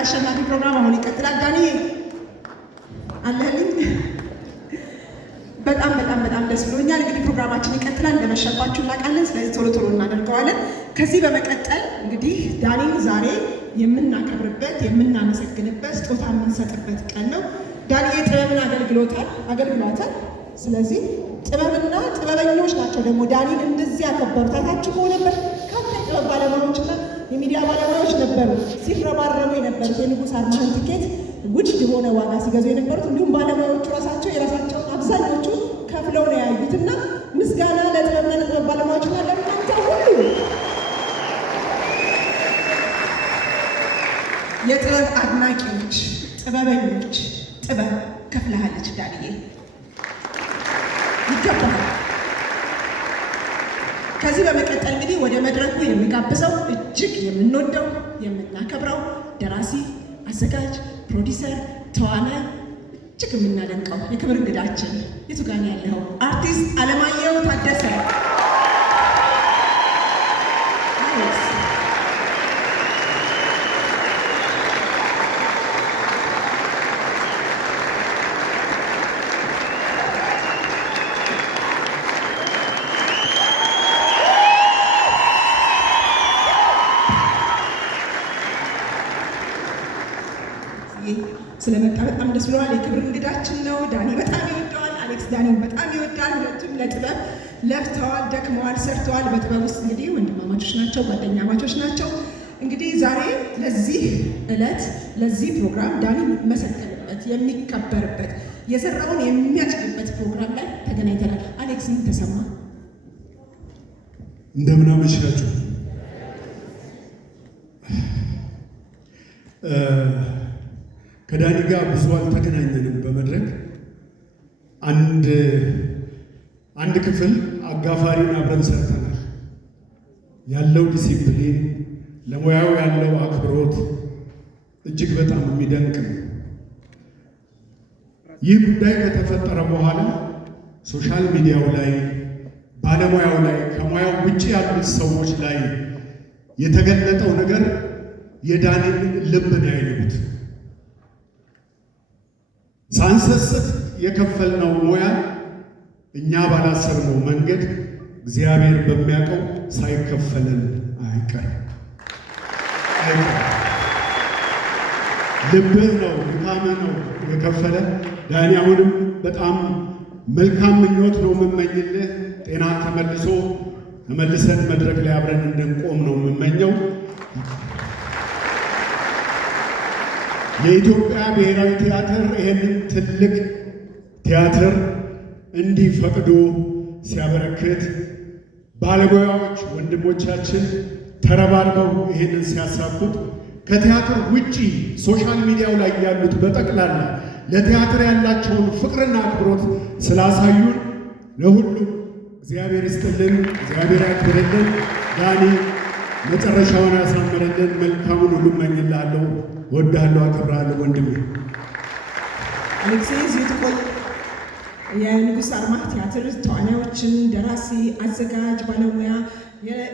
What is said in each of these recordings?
አሸናፊ ፕሮግራም አሁን ይቀጥላል። ዳኒ አለልኝ። በጣም ደስ ብሎኛል። እንግዲህ ፕሮግራማችን ይቀጥላል። እንደመሸባችሁ እናውቃለን። ስለዚህ ቶሎ ቶሎ እናደርገዋለን። ከዚህ በመቀጠል እንግዲህ ዳኒን ዛሬ የምናከብርበት የምናመሰግንበት ስጦታ የምንሰጥበት ቀን ነው። ዳኒ የጥበብን አገልግሎታል። ስለዚህ ጥበብና ጥበበኞች ናቸው ደግሞ ዳኒን እንደዚህ ያከበሩት። ታታችሁ ከሆነበት ጥበብ ባለሙያዎችና የሚዲያ ባለሙያዎች ነበሩ ሲረባረቡ የነበሩት የንጉሥ አርማህን ትኬት ውድ የሆነ ዋጋ ሲገዙ የነበሩት። እንዲሁም ባለሙያዎቹ ራሳቸው የራሳቸውን አብዛኞቹ ከፍለው ነው ያዩትና ምስጋና ለጥበብና ለጥበብ ባለሙያዎችና ለእናንተ ሁሉ የጥበብ አድናቂዎች፣ ጥበበኞች ጥበብ ከፍለሃለች ዳንዬ፣ ይገባል። ከዚህ በመቀጠል እንግዲህ ወደ መድረኩ የሚጋብዘው እጅግ የምንወደው የምናከብረው ደራሲ፣ አዘጋጅ፣ ፕሮዲሰር፣ ተዋናይ እጅግ የምናደንቀው የክብር እንግዳችን የቱ ጋር ነው ያለው? አርቲስት አለማየሁ ታደሰ። ስለመጣ በጣም ደስ ብለዋል። የክብር እንግዳችን ነው። ዳኒ በጣም ይወደዋል። አሌክስ ዳኒን በጣም ይወዳል። ሁለቱም ለጥበብ ለፍተዋል፣ ደክመዋል፣ ሰርተዋል። በጥበብ ውስጥ እንግዲህ ወንድማማቾች ናቸው፣ ጓደኛ ማቾች ናቸው። እንግዲህ ዛሬ ለዚህ ዕለት ለዚህ ፕሮግራም ዳኒ የሚመሰገንበት የሚከበርበት የሰራውን የሚያጭድበት ፕሮግራም ላይ ተገናኝተናል። አሌክስ ምን ተሰማ? እንደምን አመሻችሁ። ከዳኒ ጋር ብዙ አልተገናኘንም። በመድረክ አንድ ክፍል አጋፋሪውን አብረን ሰርተናል። ያለው ዲሲፕሊን፣ ለሙያው ያለው አክብሮት እጅግ በጣም የሚደንቅ ነው። ይህ ጉዳይ ከተፈጠረ በኋላ ሶሻል ሚዲያው ላይ፣ ባለሙያው ላይ፣ ከሙያው ውጭ ያሉት ሰዎች ላይ የተገለጠው ነገር የዳኒን ልብ ነው ያዩት። ሳንሰስት የከፈልነው ሙያ እኛ ባላሰብነው መንገድ እግዚአብሔር በሚያውቀው ሳይከፈለን አይቀርም። ልብህ ነው ድካምህ ነው የከፈለ። ዳኒ አሁንም በጣም መልካም ምኞት ነው የምመኝልህ። ጤና ተመልሰን መድረክ ላይ አብረን እንድንቆም ነው የምመኘው። የኢትዮጵያ ብሔራዊ ቲያትር ይህንን ትልቅ ቲያትር እንዲህ ፈቅዶ ሲያበረክት፣ ባለሙያዎች ወንድሞቻችን ተረባርበው ይህንን ሲያሳኩት፣ ከቲያትር ውጪ ሶሻል ሚዲያው ላይ ያሉት በጠቅላላ ለቲያትር ያላቸውን ፍቅርና አክብሮት ስላሳዩን ለሁሉም እግዚአብሔር ይስጥልን፣ እግዚአብሔር ያክብርልን። ዳኒ መጨረሻውን ያሳምርልን። መልካሙን ሁሉ እመኝልሃለሁ። ወዳለሁ፣ አከብራለሁ ወንድሜ። አሌክሴ እዚሁ ትቆይ። የንጉሥ አርማህ ቲያትር ተዋናዮችን፣ ደራሲ፣ አዘጋጅ፣ ባለሙያ፣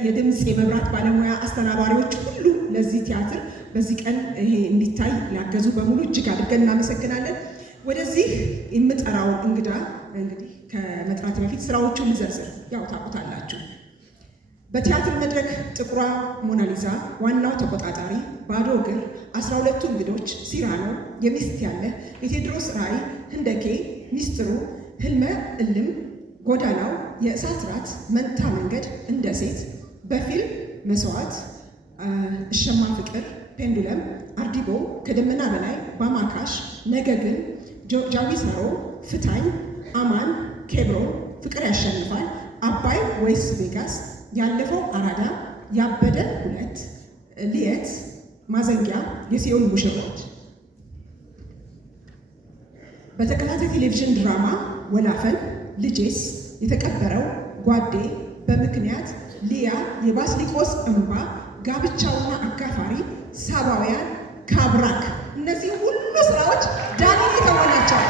የድምፅ የመብራት ባለሙያ፣ አስተናባሪዎች ሁሉ ለዚህ ቲያትር በዚህ ቀን ይሄ እንዲታይ ሊያገዙ በሙሉ እጅግ አድርገን እናመሰግናለን። ወደዚህ የምጠራው እንግዳ እንግዲህ ከመጥራት በፊት ስራዎቹን ልዘርዝር፣ ያው ታውቁታላችሁ። በቲያትር መድረክ ጥቁሯ ሞናሊዛ፣ ዋናው ተቆጣጣሪ፣ ባዶ እግር፣ 12ቱ እንግዶች፣ ሲራኖ፣ የሚስት ያለ፣ የቴዎድሮስ ራዕይ፣ ህንደኬ፣ ሚስጥሩ፣ ህልመ እልም፣ ጎዳናው፣ የእሳት ራት፣ መንታ መንገድ፣ እንደ ሴት፣ በፊልም መስዋዕት፣ እሸማ ፍቅር፣ ፔንዱለም፣ አርዲቦ፣ ከደመና በላይ፣ ባማካሽ፣ ነገ ግን፣ ጃዊ ሰሮ፣ ፍታኝ፣ አማን፣ ኬብሮን፣ ፍቅር ያሸንፋል፣ አባይ ወይስ ቬጋስ፣ ያለፈው አራዳ፣ ያበደ ሁለት፣ ሊየት፣ ማዘንጊያ፣ የሲኦል ሙሽሮች። በተከታታይ ቴሌቪዥን ድራማ ወላፈን፣ ልጄስ፣ የተቀበረው፣ ጓዴ፣ በምክንያት፣ ሊያ፣ የባስሊቆስ እንባ፣ ጋብቻውና አጋፋሪ፣ ሳባውያን፣ ካብራክ። እነዚህ ሁሉ ስራዎች ዳኒ የተወናቸው።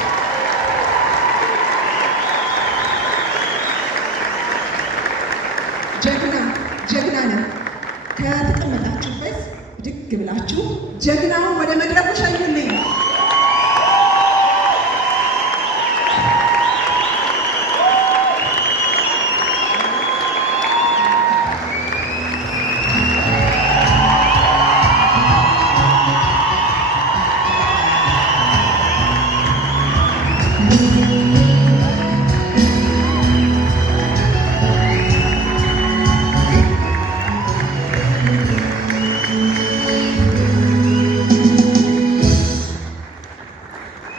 ጀግና ነው። ከተቀመጣችሁበት ብድግ ብላችሁ ጀግናውን ወደ መድረኩ ሸኙልኝ።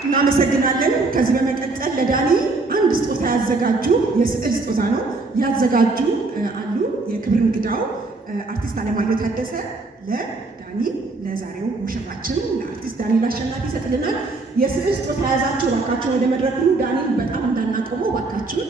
እናመሰግናለን። ከዚህ በመቀጠል ለዳኒ አንድ ስጦታ ያዘጋጁ፣ የስዕል ስጦታ ነው ያዘጋጁ አሉ። የክብር እንግዳው አርቲስት አለማየሁ ታደሰ ለዳኒ ለዛሬው ሙሽራችን ለአርቲስት ዳንኤል አሸናፊ ይሰጥልናል። የስዕል ስጦታ የያዛችሁ ባካችሁ ወደ መድረኩ። ዳኒን በጣም እንዳናቆመው ባካችሁ።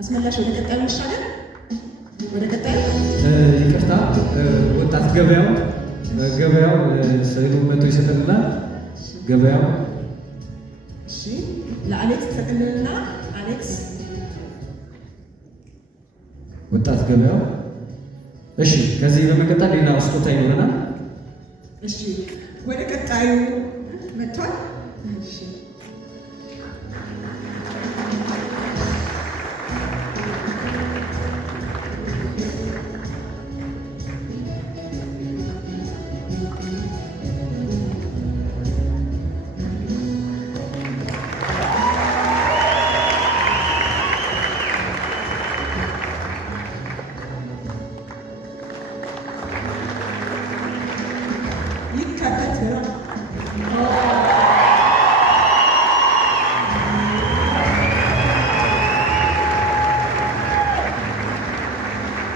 አስመላሽ ወደ ቀጣዩ ይሻላል። ወደ ቀጣዩ ይቅርታ፣ ወጣት ገበያው ስዕሉን መቶ ይሰጥልናል። ገበያው እሺ፣ ለአሌክስ ተሰጥልንና አሌክስ ወጣት ገበያው። እሺ፣ ከዚህ በመቀጠል ሌላ ስጦታ ይኖረናል። እሺ፣ ወደ ቀጣዩ መጥቷል። እሺ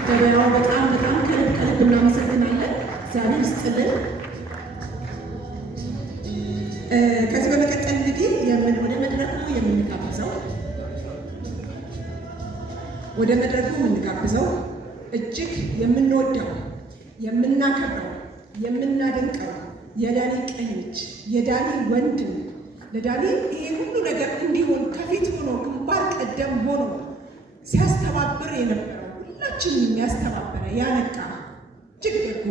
ገበያው በጣም ከልብ እናመሰግናለን። እግዚአብሔር ይስጥልን። ከዚህ በመቀጠል እንግዲህ ወደ መድረኩ የምንጋብዘው እጅግ የምንወደው የምናከብረው የምናደንቀው የዳኒ ቀኝ እጅ የዳኒ ወንድም ለዳኒ ይሄ ሁሉ ነገር እንዲሆን ከፊት ሆኖ ግንባር ቀደም ሆኖ ሲያስተባብር የነበረው ሁላችንም የሚያስተባበረ ያነቃ እጅግ ደጉ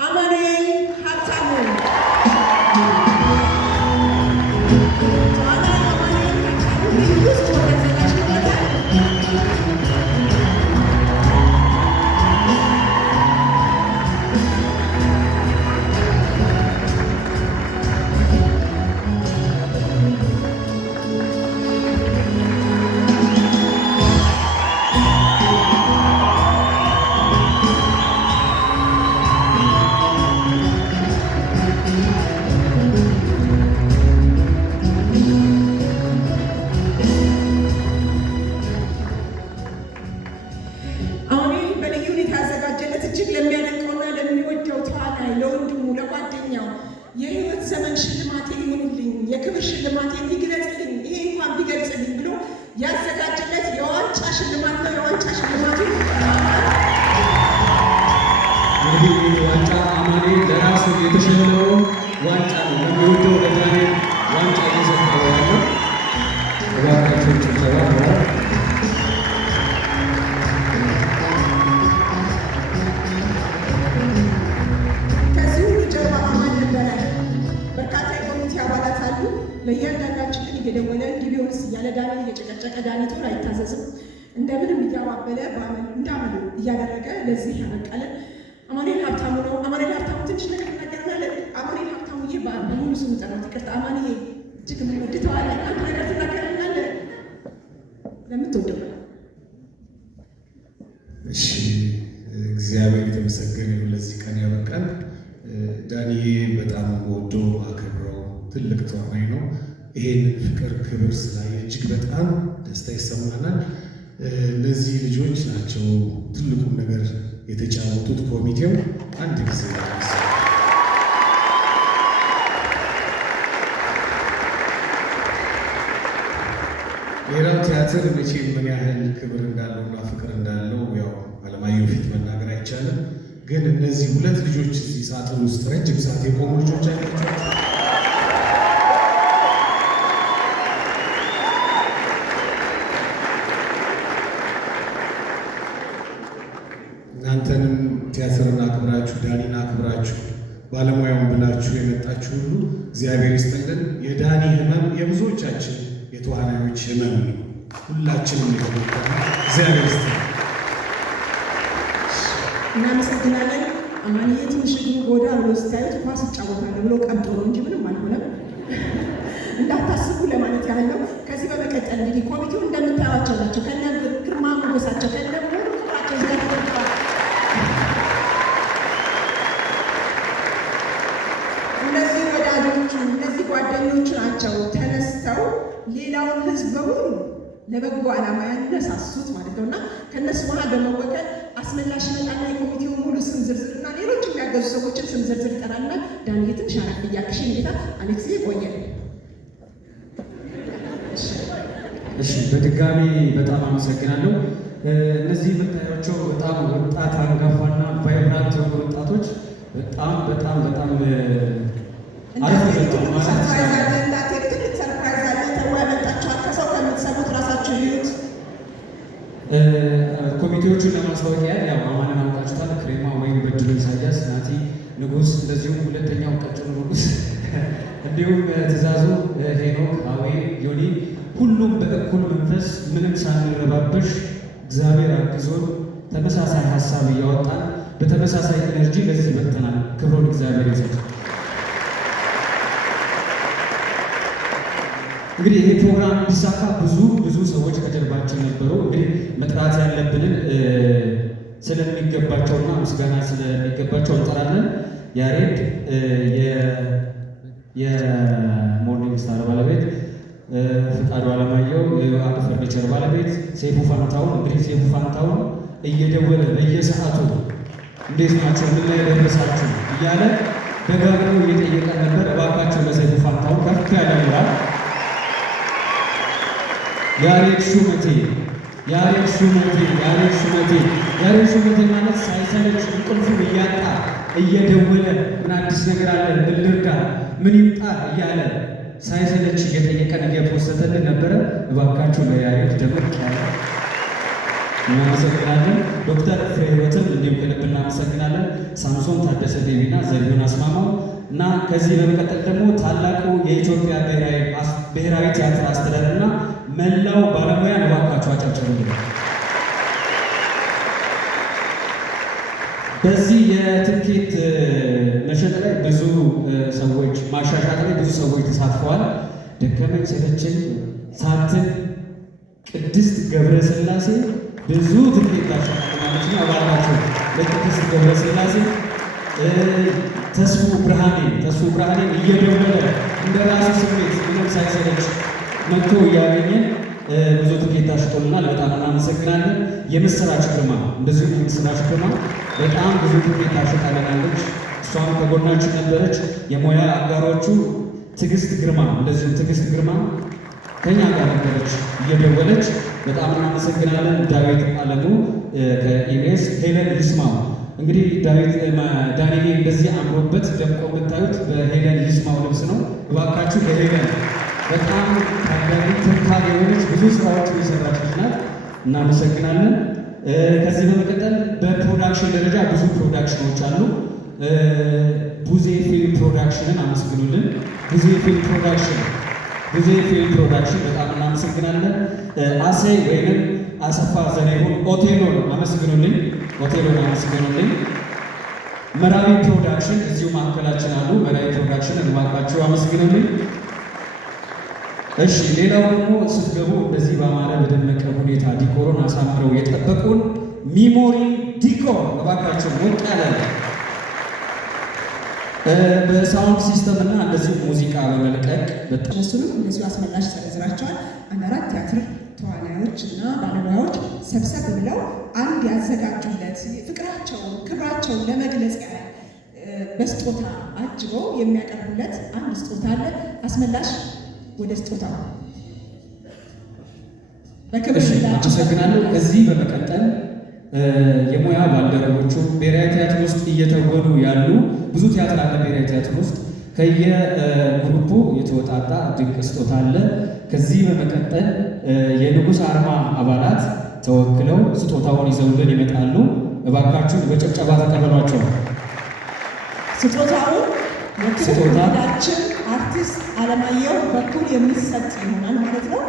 አማኑኤል ሀብታሙ ዘመን ሽልማቴ ይሁንልኝ፣ የክብር ሽልማቴ ይግለጽልኝ፣ ይሄ እንኳን ቢገልጽልኝ ብሎ ያዘጋጀለት የዋንጫ ሽልማት ነው። የዋንጫ ሽልማቱ እንግዲህ ዋንጫ አማኔ ለራሱ የተሸለመው ዋንጫ ነው። የሚወደው ለዳንኤል ዋንጫ እየሰጠው ያለው እባካቸው ጭብጨባ ነው። ለእያንዳንዳችን ግን እየደወለ እንዲህ ቢሆንስ እያለ ዳኒ እየጨቀጨቀ ዳኒ ቶሎ አይታዘዝም። እንደምንም እያባበለ እንዳመሉ እያደረገ ለዚህ ያበቃለን አማኑኤል ሀብታሙ ነው። አማኑኤል ሀብታሙ ትንሽ ነገር ትናገርናለህ? አማኑኤል ሀብታሙዬ በሙሉ ስሙ ጠራት። ይቅርታ አማኑዬ፣ እጅግ የምንወድተዋለን። አንድ ነገር ትናገርናለህ? ለምትወደው እሺ፣ እግዚአብሔር የተመሰገነ ይሁን ለዚህ ቀን ያበቃል። ዳኒዬ በጣም ወደው አከብረው ትልቅ ተዋናይ ነው። ይሄንን ፍቅር ክብር ስላየ እጅግ በጣም ደስታ ይሰማናል። እነዚህ ልጆች ናቸው ትልቁን ነገር የተጫወቱት። ኮሚቴው አንድ ጊዜ ሌላው ቲያትር መቼም ምን ያህል ክብር እንዳለውና ፍቅር እንዳለው ያው አለማየሁ ፊት መናገር አይቻልም። ግን እነዚህ ሁለት ልጆች እዚህ ሳጥን ውስጥ ረጅም ሰዓት የቆሙ ልጆች አይናቸው እናንተንም ቲያትርን አክብራችሁ ዳኒን አክብራችሁ ባለሙያውን ብላችሁ የመጣችሁ ሁሉ እግዚአብሔር ይስጥልን። የዳኒ ህመም የብዙዎቻችን የተዋናዮች ህመም ነው። ሁላችንም የተሞቀ እግዚአብሔር ይስጥልን። እናመሰግናለን። አማንዬ ትንሽ ግን ጎዳ ብሎ ስታዩት ኳስ ይጫወታል ብሎ ቀብጦ ነው እንጂ ምንም አልሆነም። እንዳታስቡ ለማለት ያህል ነው። ከዚህ በመቀጠል እንግዲህ ኮሚቴው እንደምታዩቸው ናቸው። ከነ ግርማ ሞገሳቸው ከነ ሙሉ ክብራቸው ዝገተደርገዋል። እነዚህ ወዳጆቹ እነዚህ ጓደኞቹ ናቸው ተነስተው ሌላውን ህዝብ በሙሉ ለበጎ ዓላማ ያነሳሱት ማለት ነው። እና ከእነሱ መሀል በመወከል አስመላሽ መጣና የኮሚቴው ሙሉ ስም ዝርዝር እና ሌሎች የሚያገዙ ሰዎችን ስም ዝርዝር ይጠራልና ዳንኤል ትንሽ አረፍ እያልሽ ጌታ አሌክስ ቆየ። እሺ፣ በድጋሚ በጣም አመሰግናለሁ። እነዚህ የምታያቸው በጣም ወጣት አንጋፋና ቫይብራንት የሆኑ ወጣቶች በጣም በጣም በጣም አሪፍ ነው ማለት ኮሚቴዎቹን ለማስታወቂያ ያው አማንን አውቃችኋል። ክሬማ ወይም በድሉ ኢሳያስ፣ ናቲ ንጉስ፣ እንደዚሁም ሁለተኛው ቀጭኑ ንጉስ እንዲሁም ትእዛዙ፣ ሄኖክ፣ አዌ፣ ዮኒ ሁሉም በእኩል መንፈስ ምንም ሳንረባበሽ እግዚአብሔር አግዞን ተመሳሳይ ሀሳብ እያወጣን በተመሳሳይ ኤነርጂ ለዚህ መጥተናል። ክብሩን እግዚአብሔር ይሰጥ። እንግዲህ ይህ ፕሮግራም እንዲሳካ ብዙ ሰዎች ከጀርባችን ነበሩ። እንግዲህ መጥራት ያለብንን ስለሚገባቸውና ምስጋና ስለሚገባቸው እንጠራለን። ያሬድ የሞርኒንግ ስታር ባለቤት፣ ፍቃዱ አለማየሁ የአብ ፈርኒቸር ባለቤት፣ ሴፉ ፋንታውን እንግዲህ ሴፉ ፋንታውን እየደወለ በየሰዓቱ እንዴት ናቸው ምን ላይ ደረሳችሁ እያለ ደጋግሞ እየጠየቀ ነበር። እባካቸው ለሴፉ ፋንታውን ከፍ ያለ ሞራል። ያሬድ ሹመቴ ማለት ሳይሰለች እንቅልፉን እያጣ እየደወለ ምን አዲስ ነገር አለ፣ ምን ልርዳ፣ ምን ይምጣ እያለ ሳይሰለች እየጠየቀን እየፖስተልን ነበረ። እባካችሁ ለያሬድ ደመቅ ያለ እናመሰግናለን። ዶክተር ፍሬህይወትን እንዲሁም ከልብ እናመሰግናለን። ሳምሶን ታደሰ ዴቪና ዘሪሁን አስማማው እና ከዚህ በመቀጠል ደግሞ ታላቁ የኢትዮጵያ ብሔራዊ ቲያትር አስተዳደርና መላው ባለሙያ እባካችሁ አጨብጭቡ። በዚህ የትኬት መሸጥ ላይ ብዙ ሰዎች ማሻሻጥ ላይ ብዙ ሰዎች ተሳትፈዋል። ደከመኝ ሰለቸኝ ሳትል ቅድስት ገብረ ሥላሴ ብዙ ትኬት አሸጣለች ነው። እባካችሁ ለቅድስት ገብረ ሥላሴ ተስፉ ብርሃኔ እየደወለ እንደ ራሱ ስሜት ምንም ሳይሰለች መጥቶ እያገኘን ብዙ ትኬት አሽጦልናል። በጣም እናመሰግናለን። የምስራች ግርማ እንደዚሁም የምስራች ግርማ በጣም ብዙ ትኬት አሽጣለናለች። እሷ እሷም ከጎናችን ነበረች። የሙያ አጋሮቹ ትዕግስት ግርማ፣ እንደዚሁም ትዕግስት ግርማ ከኛ ጋር ነበረች እየደወለች። በጣም እናመሰግናለን። ዳዊት አለሙ ከኢቢኤስ፣ ሄለን ይስማው። እንግዲህ ዳንኤል እንደዚህ አምሮበት ደምቆ የምታዩት በሄለን ይስማው ልብስ ነው። እባካችሁ ለሄለን በጣም ታዳጊ ትንታግ የሆነች ብዙ ስራዎችን የሰራች ናት። እናመሰግናለን። ከዚህ በመቀጠል በፕሮዳክሽን ደረጃ ብዙ ፕሮዳክሽኖች አሉ። ቡዜ ፊልም ፕሮዳክሽንን አመስግኑልን። ቡዜ ፊልም ፕሮዳክሽን በጣም እናመሰግናለን። አሰይ ወይንም አሰፋ ዘሪሁን ኦቴሎን አመስግኑልኝ። መራዊ ፕሮዳክሽን እዚሁ ማዕከላችን አሉ። መራዊ ፕሮዳክሽን እባካችሁ አመስግኑልኝ። እሺ፣ ሌላው ደግሞ ስትገቡ እንደዚህ በአማረ በደመቀ ሁኔታ ዲኮሩን አሳምረው የጠበቁን ሚሞሪ ዲኮር እባካችሁ ሞቅ ያለ በሳውንድ ሲስተም እና እንደዚህ ሙዚቃ በመልቀቅ እነሱንም እንደዚሁ አስመላሽ ዘርዝራቸዋል። አንድ 4 ቲያትር ተዋናዮች እና ባለሙያዎች ሰብሰብ ብለው አንድ ያዘጋጁለት ፍቅራቸውን ክብራቸውን ለመግለጽ ያህል በስጦታ አጅበው የሚያቀርቡለት አንድ ስጦታ አለ። አስመላሽ ወደ ስጦታው በክብር አመሰግናለሁ። ከዚህ በመቀጠል የሙያ ባልደረቦቹ ብሔራዊ ቲያትር ውስጥ እየተወኑ ያሉ ብዙ ቲያትር አለ። ብሔራዊ ቲያትር ውስጥ ከየግሩፑ የተወጣጣ ድንቅ ስጦታ አለ። ከዚህ በመቀጠል የንጉሥ አርማ አባላት ተወክለው ስጦታውን ይዘውልን ይመጣሉ። እባካችሁ በጭብጨባ ተቀበሏቸው። ስጦታውን የክብራችን አርቲስት አለማየሁ በኩል የሚሰጥ ይሆናል ማለት ነው።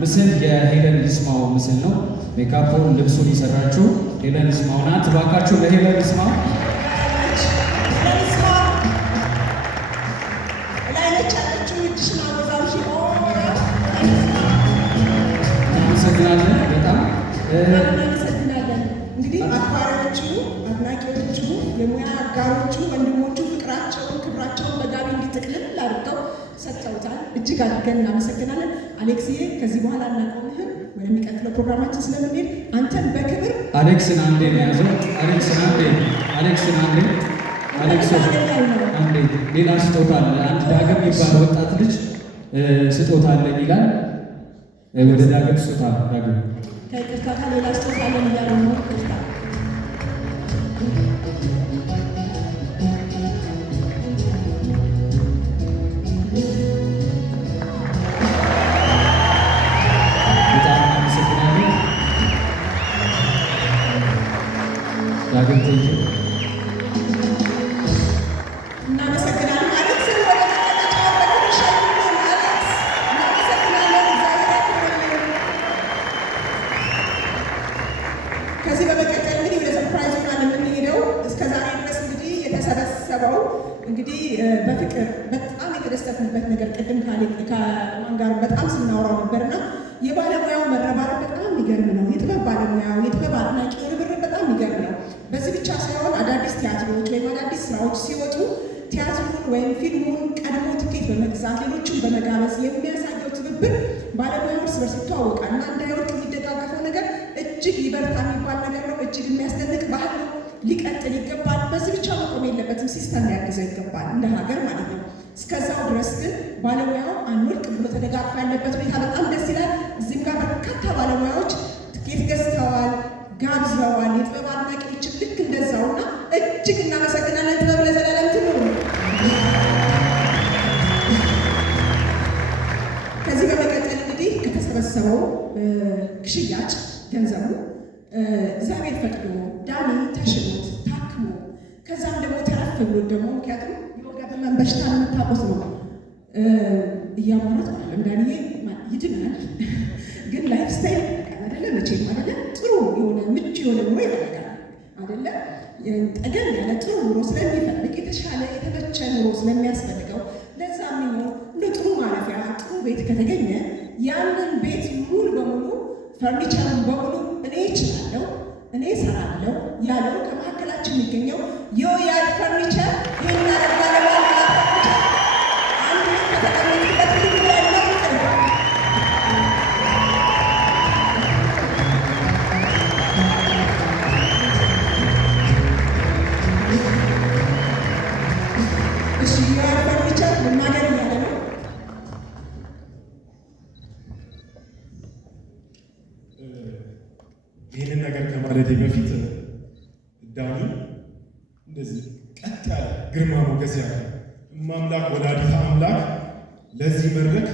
ምስል የሄለን ይስማው ምስል ነው። ሜካፑን ልብሱን የሰራችው ሄለን ይስማው ናት። እባካችሁ ለሄለን ይስማው እናመሰግናለን። በጣም እናመሰግናለን። እንግዲህ አክባሪዎቹ፣ አድናቂዎቹ፣ የሙያ አጋሮቹ፣ ወንድሞቹ ፍቅራቸውን ክብራቸውን በጋቢ እንዲጠቅልል አድርገው ሰጥተውታል። እጅግ አድርገን እናመሰግናለን። አሌክስዬ ከዚህ በኋላ እናቆምህም፣ ወደሚቀጥለው ፕሮግራማችን ስለምንሄድ አንተን በክብር አሌክስን አንዴ ነው ያዘው። አንዴ ሌላ ስጦታ አለ። አንድ ዳግም የሚባል ወጣት ልጅ ስጦታ አለኝ ይላል። ወደ ዳግም ስጦታ ዳግም ከይቅርታ ጋር ሌላ ስጦታ አለን እያለ ነው። እናመሰግናለን። አሌክስ ወደ ከዚህ በመቀጠል እንግዲህ ወደ ሰርፕራይዝ ሆናል የምንሄደው። እስከ ዛሬ ድረስ እንግዲህ የተሰበሰበው እንግዲህ በፍቅር በጣም የተደሰትንበት ነገር ቅድም ከማን ጋር በጣም ስናወራው ነበርና የባለሙያው መረባረብ በጣም የሚገርም ነው። የጥበብ ባለሙያው የጥበብ አድናቂ ርብርብ በጣም የሚገርም ነው። በዚህ ብቻ ሳይሆን አዳዲስ ቲያትሮች ወይም አዳዲስ ስራዎች ሲወጡ ቲያትሩን ወይም ፊልሙን ቀድሞ ትኬት በመግዛት ሌሎችን በመጋበዝ የሚያሳየው ትብብር ባለሙያው እርስ በርስ ይተዋወቃል እና እንዳይወድቅ የሚደጋገፈው ነገር እጅግ ይበርታ የሚባል ነገር ነው። እጅግ የሚያስደንቅ ባህል ነው። ሊቀጥል ይገባል። በዚህ ብቻ መቆም የለበትም። ሲስተም ሊያግዘው ይገባል፣ እንደ ሀገር ማለት ነው። እስከ እስከዛው ድረስ ግን ባለሙያው አንወድቅ ብሎ ተደጋግፎ ያለበት ሁኔታ በጣም ደስ ይላል። እዚህም ጋር በርካታ ባለሙያዎች ትኬት ገዝተዋል፣ ጋብዘዋል። የጥበብ አድናቂዎችን ልክ እንደዛውና እጅግ እናመሰግናለን። ጥበብ ለዘላለም ትኑር። ከዚህ በመቀጠል እንግዲህ ከተሰበሰበው ሽያጭ ገንዘቡ እግዚአብሔር ፈቅዶ ዳኒ ተሽሎት ታክሞ ከዛም ደግሞ ተረፍ ብሎ ደግሞ ምክንያቱም የወገብ ህመም በሽታ የምታውቁት ነው። እያማረት ማለት ዳኒ ይድናል፣ ግን ላይፍ ስታይል አይደለ መቼም አይደለ ጥሩ የሆነ ምቹ የሆነ ኑሮ ይፈልጋል አይደለ ጠገን ያለ ጥሩ ኑሮ ስለሚፈልግ የተሻለ የተመቸ ኑሮ ስለሚያስፈልገው ለዛም ነው እንደ ጥሩ ማረፊያ ጥሩ ቤት ከተገኘ ያንን ቤት ሙሉ በሙሉ ፈርኒቸሩን በሙሉ እኔ እችላለሁ እኔ እሰራለሁ ያለው ከመካከላችን የሚገኘው የወያድ ፈርኒቸር ይህን ያደርጋለባል አንድ ከተቀመጥበት ልዩ ያለው እሺ የወያድ ፈርኒቸር ልናገር እያለ ነው። ይህንን ነገር ከማለቴ በፊት ዳኒ እንደዚህ ቀጥ ያለ ግርማ ሞገስ ያለ እማምላክ ወላዲተ አምላክ ለዚህ መድረክ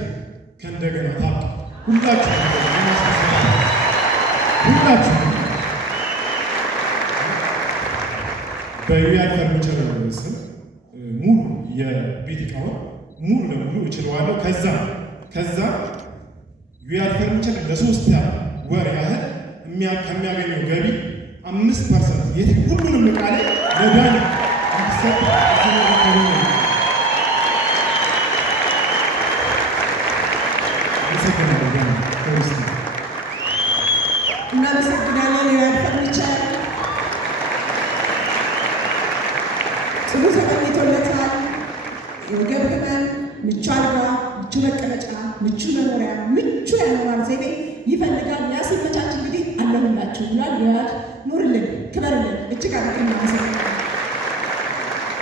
ከእንደገና ታብቅ ሁላችሁ በወያድ ፈርኒቸር ስም ሙሉ የቤት ዕቃውን ሙሉ ለሙሉ እችለዋለሁ። ከዛ ወያድ ፈርኒቸር ለ3 ወር ያህል ከሚያገኘው ገቢ 5% ሁሉንም ዕቃ ላይ ለዳኒ እንዲሰጥ እናመሰግናለን። የወያድ ፈርኒቸር ጥሩ ተቀኝቶለታል። የወገብ ህመም፣ ምቹ አልጋ፣ ምቹ መቀመጫ፣ ምቹ መኖሪያ፣ ምቹ ያኗኗር ዘይቤ ይፈልጋል። ያ ሲመቻች እንግዲህ አለሁላችሁ ብሏል። የወያድ ኑርልን፣ ክበርልን። እጅግ አድርገን እናመሰግናለን።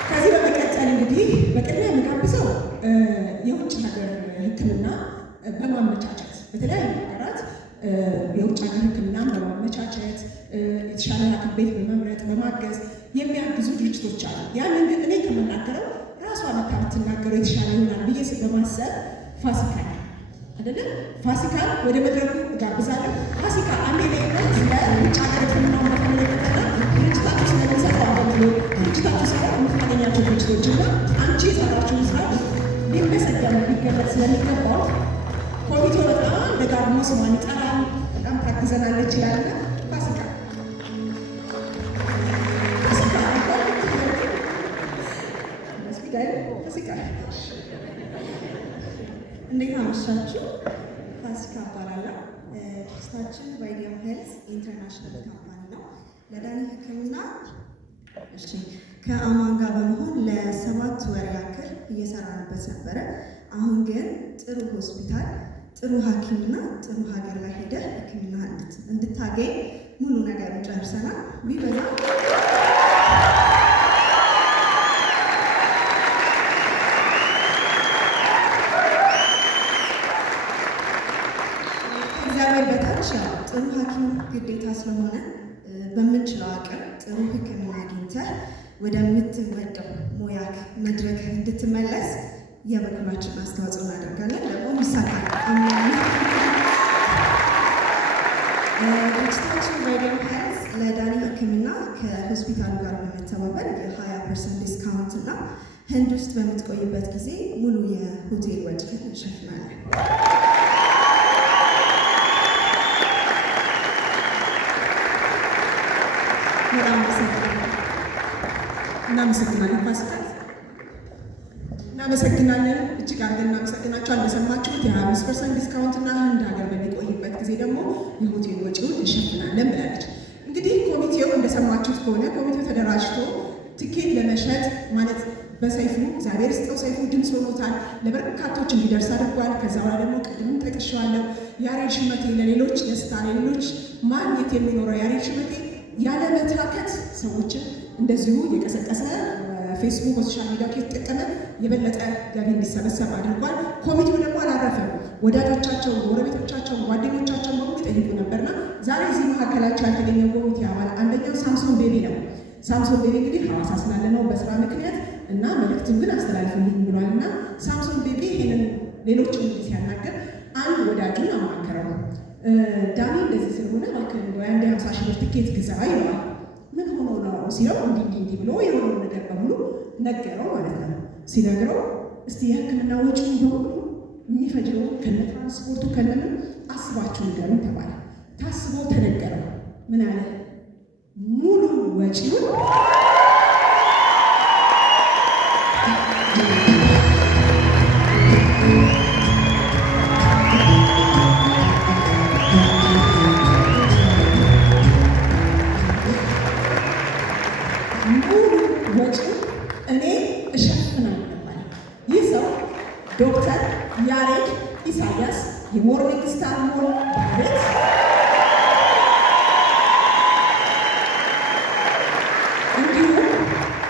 ከዚህ በመቀጠል እንግዲህ በቅድሚያ የምጋብዘው የውጭ ሀገር ሕክምና በማመቻቸት በተለያዩ ሀገራት የውጭ ሀገር ሕክምናን በማመቻቸት የተሻለ ሐኪም ቤት በመምረጥ በማገዝ የሚያግዙ ድርጅቶች አሉ። ያንን ግን እኔ ከምናገረው ራሷ መታ ብትናገረው የተሻለ ይሆናል ብዬ በማሰብ ፋሲካ አይደለም ፋሲካን ወደ መድረኩ ጋብዛለሁ። ፋሲካ አንዴ ላይ ለውጭ ሀገር ሕክምናን በተመለከተና ድርጅታችሁ ስለሚሰጠው አገልግሎት ድርጅታችሁ ስራ የምታገኛቸው ድርጅቶች እና አንቺ የሰራችውን ስራ ሊመሰገን ሊገለጽ ስለሚገባው ኮሚቴው በጣም ደጋግሞ ስሟን ይጠራል። በጣም ታግዘናለች ይላልና ፋሲካ እንዴት አመሻችሁ? ፋሲካ እባላለሁ። ድርጅታችን ቫይዲያም ሄልዝ ኢንተርናሽናል ካምፓኒ ነው። ለዳኒ ህክምና ከአማን ጋር በመሆን ለ7 ወር ያክል እየሰራንበት ነበረ። አሁን ግን ጥሩ ሆስፒታል፣ ጥሩ ሐኪምና ጥሩ ሀገር ላይ ሄደህ ህክምና እንድታገኝ ሙሉ ነገር ጨርሰናል። ቢበዛ እግዚአብሔር በታች ጥሩ ሐኪም ግዴታ ስለሆነ በምንችለው አቅም ጥሩ ህክምና አግኝተህ ወደምትወደው ሙያክ መድረክ እንድትመለስ የበኩላችን አስተዋጽኦ እናደርጋለን። ደግሞ ይሳካል። ድርጅታችን ቫይዲያም ሄልዝ ለዳኒ ህክምና ከሆስፒታሉ ጋር በመተባበር የ20% ዲስካውንት እና ህንድ ውስጥ በምትቆይበት ጊዜ ሙሉ የሆቴል ወጪ እንሸፍናለን። እናመሰግናለን ፋሲካ፣ እናመሰግናለን። እጅግ አድርገን እናመሰግናቸዋል። እንደሰማችሁት የ25% ዲስካውንት እና ህንድ ሀገር በሚቆይበት ጊዜ ደግሞ የሆቴል ወጪውን እንሸፍናለን ብላለች። እንግዲህ ኮሚቴው እንደሰማችሁት ከሆነ ኮሚቴው ተደራጅቶ ትኬት ለመሸጥ ማለት በሰይፉ እግዚአብሔር ስጠው ሰይፉ ድምፅ ሆኖታል፣ ለበርካቶች እንዲደርስ አድርጓል። ከዛ በኋላ ደግሞ ቅድምም ጠቅሼዋለሁ ያሬድ ሽመቴ ለሌሎች ደስታ ለሌሎች ማግኘት የሚኖረው ያሬድ ሽመቴ ያለ መታከት ሰዎችን እንደዚሁ የቀሰቀሰ በፌስቡክ በሶሻል ሚዲያ የተጠቀመ የበለጠ ገቢ እንዲሰበሰብ አድርጓል። ኮሚቴው ደግሞ አላረፈም። ወዳጆቻቸውን፣ ጎረቤቶቻቸውን፣ ጓደኞቻቸውን በሙሉ ይጠይቁ ነበርና ዛሬ እዚህ መካከላቸው ያልተገኘው ኮሚቴ አባል አንደኛው ሳምሶን ቤቢ ነው። ሳምሶን ቤቢ እንግዲህ ሐዋሳ ስላለ ነው በስራ ምክንያት እና መልእክቱን ግን አስተላልፍልኝ ብሏል። እና ሳምሶን ቤቢ ይሄንን ሌሎችን እንግዲህ ሲያናገር አንድ ወዳጁን አማከረው። ዳኒ እንደዚህ ስለሆነ እባክህ አንድ 50 ሺህ ብር ትኬት ግዛ ይለዋል። ምን ሆኖ ነው ሲለው እንዲህ ብሎ የሆነውን ነገር በሙሉ ነገረው ማለት ነው። ሲነግረው እስቲ የሕክምና ወጪውን በሙሉ የሚፈጀውን ከነ ትራንስፖርቱ ከነምን አስባችሁ ንገሩኝ ተባለ። ታስቦ ተነገረው። ምን አለ? ሙሉ ወጪውን እኔ እሸፍናለሁ ማለት። ይህ ሰው ዶክተር ያሬድ ኢሳያስ የሞርኒንግ ስታር ሞል ባለቤት፣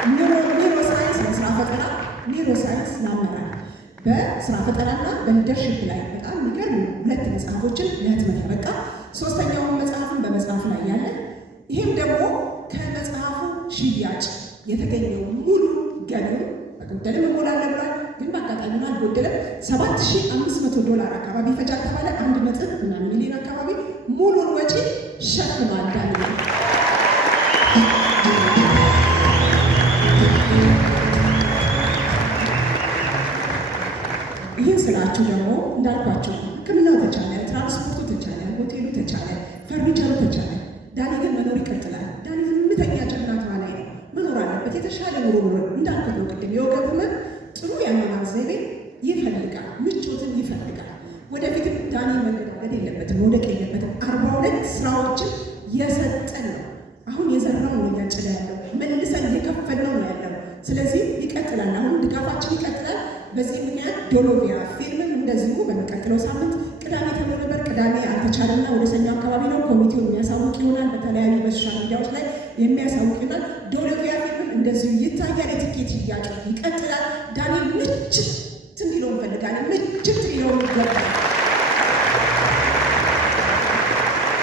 እንዲሁም ኒውሮሳይንስ ለስራ ፈጠራ፣ ኒውሮሳይንስ ለአመራር በስራ ፈጠራና በሊደርሽፕ ላይ በጣም የሚገርም 2 መጽሐፎችን ለህትመት ያበቃ፣ 3ኛውን መጽሐፍን በመጽሐፍ ላይ ያለ፣ ይህም ደግሞ ከመጽሐፉ ሽያጭ የተገኘው ሙሉ ገቢው በጎደልም እሞላለሁ ብሏል። ግን በአጋጣሚ አልጎደለም። $7,500 አካባቢ ይፈጃል ተባለ። 1.1 ሚሊዮን አካባቢ ሙሉን ወጪ ሸፍኗል ዳኒ። ይህን ስላችሁ ደግሞ እንዳልኳቸው ሕክምናው ተቻለ፣ ትራንስፖርቱ ተቻለ፣ ሆቴሉ ተቻለ፣ ፈርኒቸሩ ተቻለ። ዳኒ ግን መኖር ይቀጥላል። ዳኒ ዝምተኛ ጀግና ተዋናይ ነው። መኖር አለበት። የተሻለ ኑሮ እንዳልኩት ነው ቅድም የወገብ ህመም ጥሩ የአኗኗር ዘይቤ ይፈልጋል፣ ምቾትን ይፈልጋል። ወደፊትም ዳኒ መንገድ የለበትም፣ መውደቅ የለበትም። 42 ስራዎችን የሰጠን ነው። አሁን የዘራው ነው እያጨደ ያለው፣ መልሰን እየከፈልነው ነው ያለው። ስለዚህ ይቀጥላል። አሁን ድጋፋችን ይቀጥላል። በዚህ ምክንያት ዶሎቪያ ፊልምም እንደዚሁ በሚቀጥለው ሳምንት ቅዳሜ ተብሎ ነበር። ቅዳሜ አልተቻለና ወደ ሰኞ አካባቢ ነው። ኮሚቴውን የሚያሳውቅ ይሆናል። በተለያዩ በሶሻል ሚዲያዎች ላይ የሚያሳውቅ ይሆናል። ዶሎቪያ ፊልምም እንደዚሁ ይታያል። የትኬት ሽያጩ ይቀጥላል። ዳኒ ምችት እንዲለው እንፈልጋለን። ምችት እንዲለው ይገባል።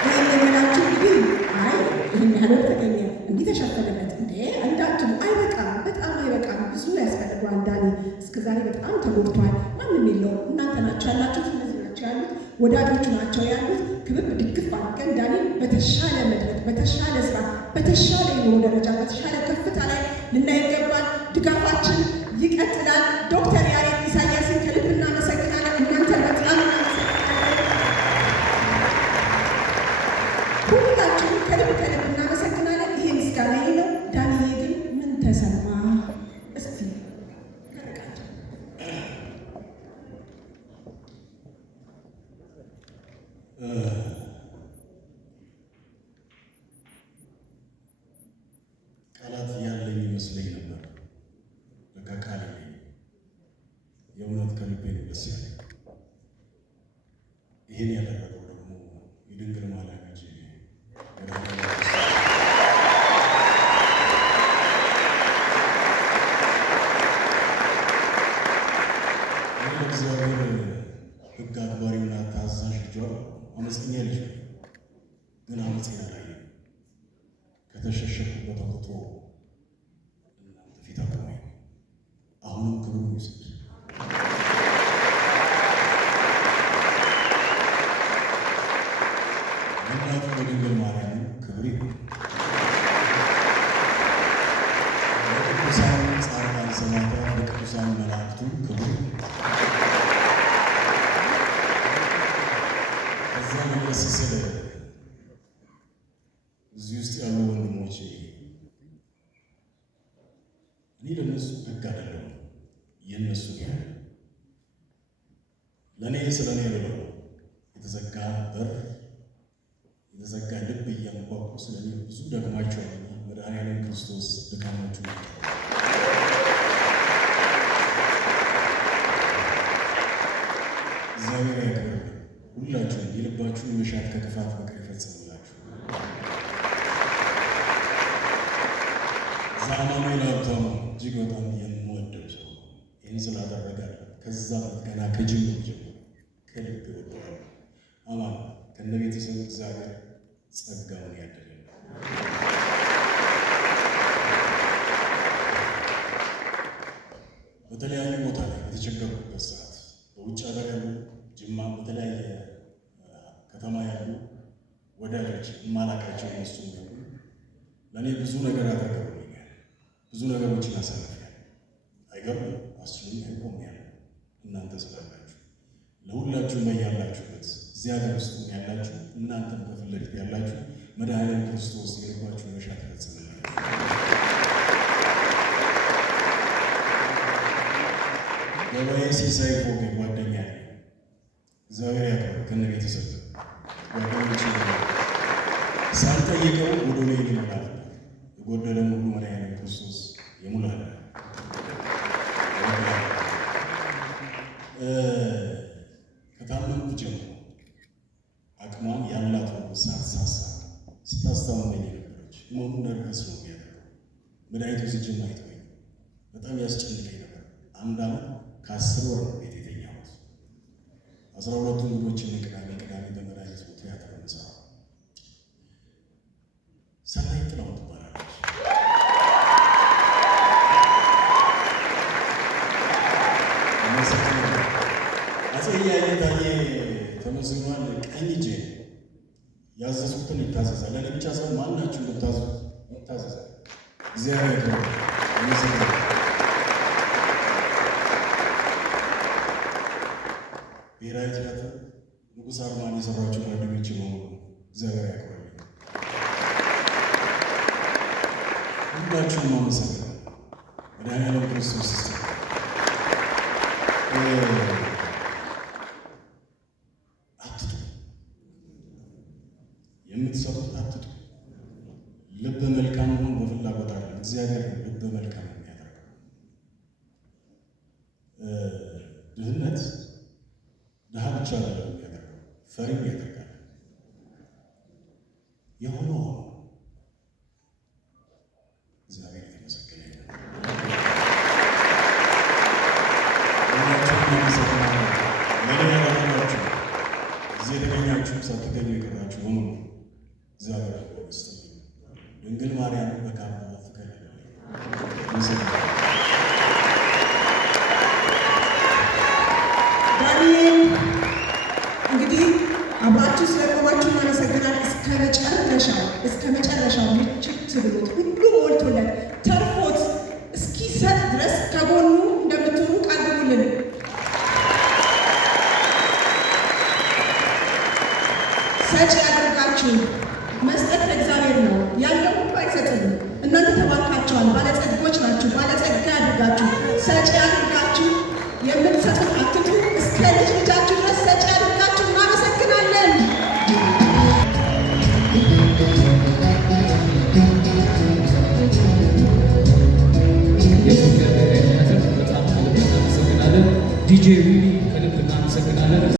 ይህን የምላችሁ እንግዲህ አይ ይህን ያህል ተገኘ እንዲህ ተሸፈነለት እንዴ እንዳትሉ፣ አይበቃም፣ በጣም አይበቃም። ብዙ ያስፈልገዋል። ዳኒ እስከዛሬ በጣም ተጎድቷል። ማንም የለውም። እናንተ ናቸው ያላችሁት፣ እነዚህ ናቸው ያሉት፣ ወዳጆቹ ናቸው ያሉት። ክብብ ድግፍ አድርገን ዳኒን በተሻለ መድረክ፣ በተሻለ ስራ፣ በተሻለ የኑሮ ደረጃ፣ በተሻለ ከፍታ ላይ ልናይ ይገባል። ድጋፋችን ይቀጥላል። ዶክተር ያሬድ ኢሳያስን ከልብ እናመሰግናለን። እናንተ በጣም እናመሰግናለን። ሁላችሁም ከልብ እናመሰግናለን። ይሄ ምስጋና ነው። ዳንዬ ግን ምን ተሰማ? እስቲ ከረቃቸው ቃላት ያለኝ ይመስለኝ ነበር። በቃ ቃል የእውነት ከልቤ ነው ደስ ያለኝ። ይህን ያደረገው ደግሞ የድንግል ማርያም ልጅ ለእግዚአብሔር ሕግ አክባሪና ታዛዥ ልጇ አመፀኛ ልጅ ግን አመፄን አላየም። ከተሸሸኩበት አውጥቶ እናንተ ፊት አቆመኝ። አሁንም ክብሩን ይውሰድ። እናቱ ለድንግል ማርያም ክብር ይሁን። ለቅዱሳን ጻድቃን ሰማዕታት፣ ለቅዱሳን መላእክቱ ክብር ይሁን። ከዛ መለስ ስል እዚህ ውስጥ ያሉ ወንድሞቼ እኔ ለነሱ ሕግ አይደለሁም፣ የነሱ ግን ለእኔ ስለ እኔ ብለው የተዘጋ በር የተዘጋ ልብ እያንኳኩ ስለ እኔ ብዙ ደክማቸዋልና መድኃኒዓለም ክርስቶስ ድካማችሁ ነው። እግዚአብሔር ያክብርልን። ሁላችሁም የልባችሁን መሻት ከክፋት በቀር ይፈጽምላችሁ። ዛማኑኤል ሀብታሙ እጅግ በጣም የምወደው ሰው ይህን ስላደረገ ከዛ ገና ከጅምሩ ጀምሮ ከልብ ይወደዋል። አማን ከነ ቤተሰብ እግዚአብሔር ጸጋውን ያደለን። በተለያዩ ቦታ ላይ በተቸገሩበት ሰዓት በውጭ ሀገር ያሉ ጅማ፣ በተለያየ ከተማ ያሉ ወዳጆች የማላውቃቸው እነሱ ያሉ ለእኔ ብዙ ነገር አድርገውልኛል። ብዙ ነገሮችን አሳልፊያለሁ። አይገርም አስችሉኝ አይቆሚያለሁ። እናንተ ስላላችሁ ለሁላችሁም በያላችሁበት እዚህ ሀገር ውስጥ ያላችሁ እናንተም በፊት ለፊት ያላችሁ መድኃኒዓለም ክርስቶስ የልባችሁ መሻት ይፈጽምላችሁ። ገበያ ሲሳይ ፎቅ ጓደኛ እግዚአብሔር ያክብር ከነ ቤተሰብ ጓደኞች ሳልጠይቀው ወደ ላይ ይመጣል። የጎደለ ሁሉ መድኃኒዓለም ክርስቶስ ይሙላል። ከታመምኩ ጀምሮ አቅሟን ያላት ሳትሳሳ ስታስታመመኝ የነበረች ህመሙ ነርቨስ ነው የሚያደርገው። መድኃኒቱ ስጅም አይተወኝ በጣም ያስጨንቀኝ ነበር። አንድ ዓመት ከ10 ወር ነው ቤት የተኛሁት። 12 እንግዶችን ቅዳሜ በመድኃኒት ቲያትር የምሰራው ሰላይ ጥላው ትባላለች። አፄ እያየታየ ተመስሏል። ቀኝ እጄ ያዘዝኩትን ይታዘዛል። ለእኔ ብቻ ሰው ማናችሁ ልታዙ ይታዘዛል። እግዚአብሔር ይመስገን። ብሔራዊ ቲያትር ንጉሥ አርማን የሰራቸው ጓደኞች በሙሉ እግዚአብሔር ያክብርልኝ። ሁላችሁም አመሰግናለሁ። መድኃኒዓለም ክርስቶስ አትጡ፣ የምትሰሩት አትጡ። ልበ መልካም ሆኖ በፍላጎት አለ። እግዚአብሔር ልበ መልካም የሚያደርገው ድህነት ድሃ ብቻ አይደለም የሚያደርገው፣ ፈሪም ያደርጋል። የሆነው እግዚአብሔር የተመሰገነ ይሁን። ለእኔ ያደረጋችሁ እዚህ የተገኛችሁ ሳትገኙ የቀራችሁ በሙሉ እግዚአብሔር ይመስገን። ድንግል ማርያም በካባ ፍቅር ዳንኤል እንግዲህ አብራችሁ ስለቆማችሁ እናመሰግናለን። እስከ መጨረሻው ምችት ብሎት ሁሉ ሞልቶለት ተርፎት እስኪሰጥ ድረስ ከጎኑ እንደምትሆኑ ቃል ግቡልን። ሰጪ ያደርጋችሁ። መስጠት ከእግዚአብሔር ነው። ያለው ሁሉ አይሰጥም። እናንተ ተባርካችኋል። ባለጸጎች ናችሁ። ባለጸጋ ያድርጋችሁ። ሰጪ ያድርጋችሁ። የምትሰጡት አትቱ። እስከ ልጅ ልጃችሁ ድረስ ሰጪ ያድርጋችሁ። እናመሰግናለን። የኢትዮጵያ ብሔራዊ ቲያትር በጣም ከልብ እናመሰግናለን። ዲጄ